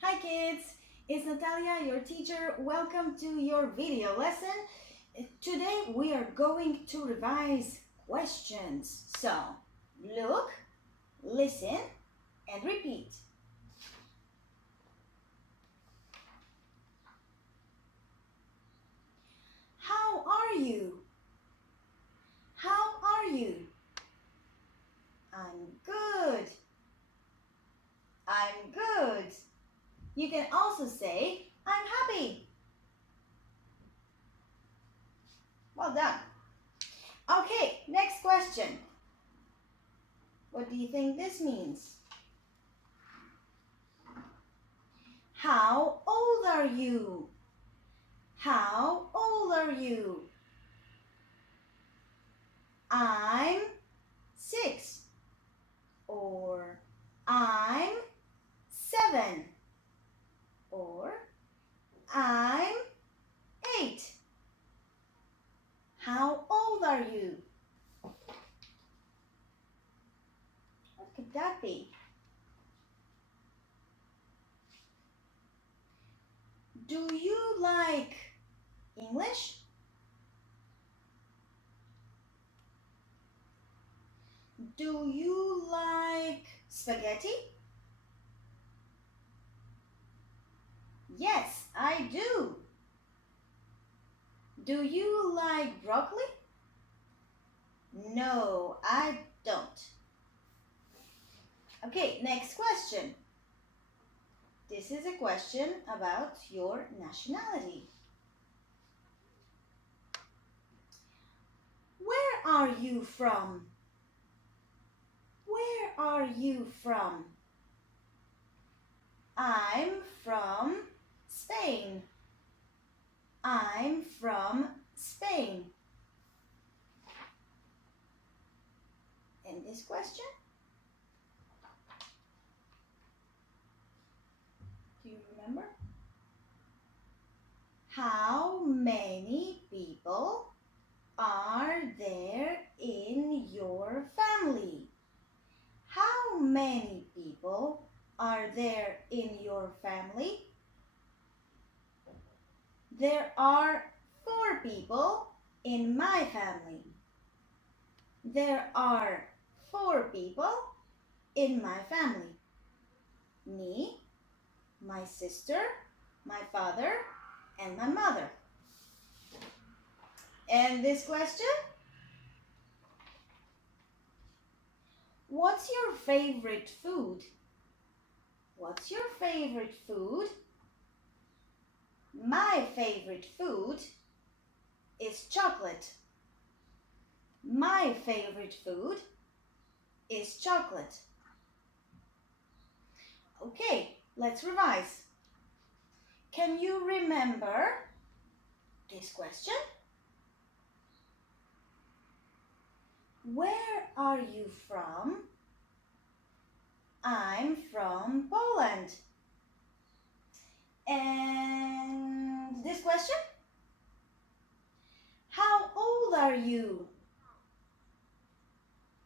Hi kids, it's Natalia, your teacher. Welcome to your video lesson. Today we are going to revise questions. So, look, listen, and repeat. How are you? How are you? I'm good. I'm good. You can also say, I'm happy. Well done. Okay, next question. What do you think this means? How old are you? How old are you? I'm 6. Or I'm 7. Or I'm 8. How old are you? What could that be? Do you like English? Do you like spaghetti? Yes, I do. Do you like broccoli? No, I don't. Okay, next question. This is a question about your nationality. Where are you from? Where are you from? I'm from Spain. I'm from Spain. And this question? Do you remember? How many people are there in your family? How many people are there in your family? There are 4 people in my family. There are 4 people in my family. Me, my sister, my father, and my mother. And this question? What's your favorite food? What's your favorite food? My favorite food is chocolate. My favorite food is chocolate. Okay, let's revise. Can you remember this question? Where are you from? I'm from Poland. And this question? How old are you?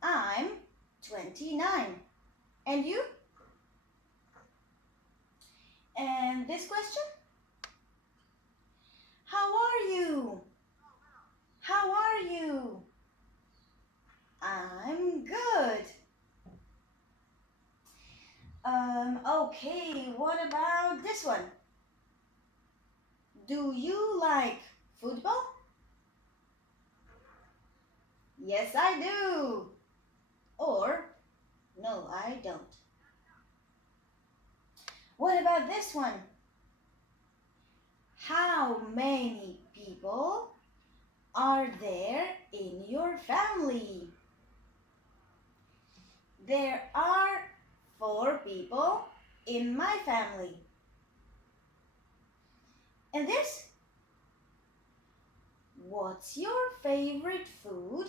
I'm 29. And you? And this question? How are you? How are you? I'm good. Okay, what about this one? Do you like football? Yes, I do. Or, no, I don't. What about this one? How many people are there in your family? There are 4 people in my family. And this? What's your favorite food?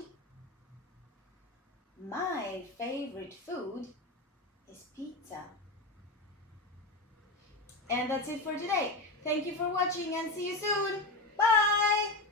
My favorite food is pizza. And that's it for today. Thank you for watching and see you soon. Bye!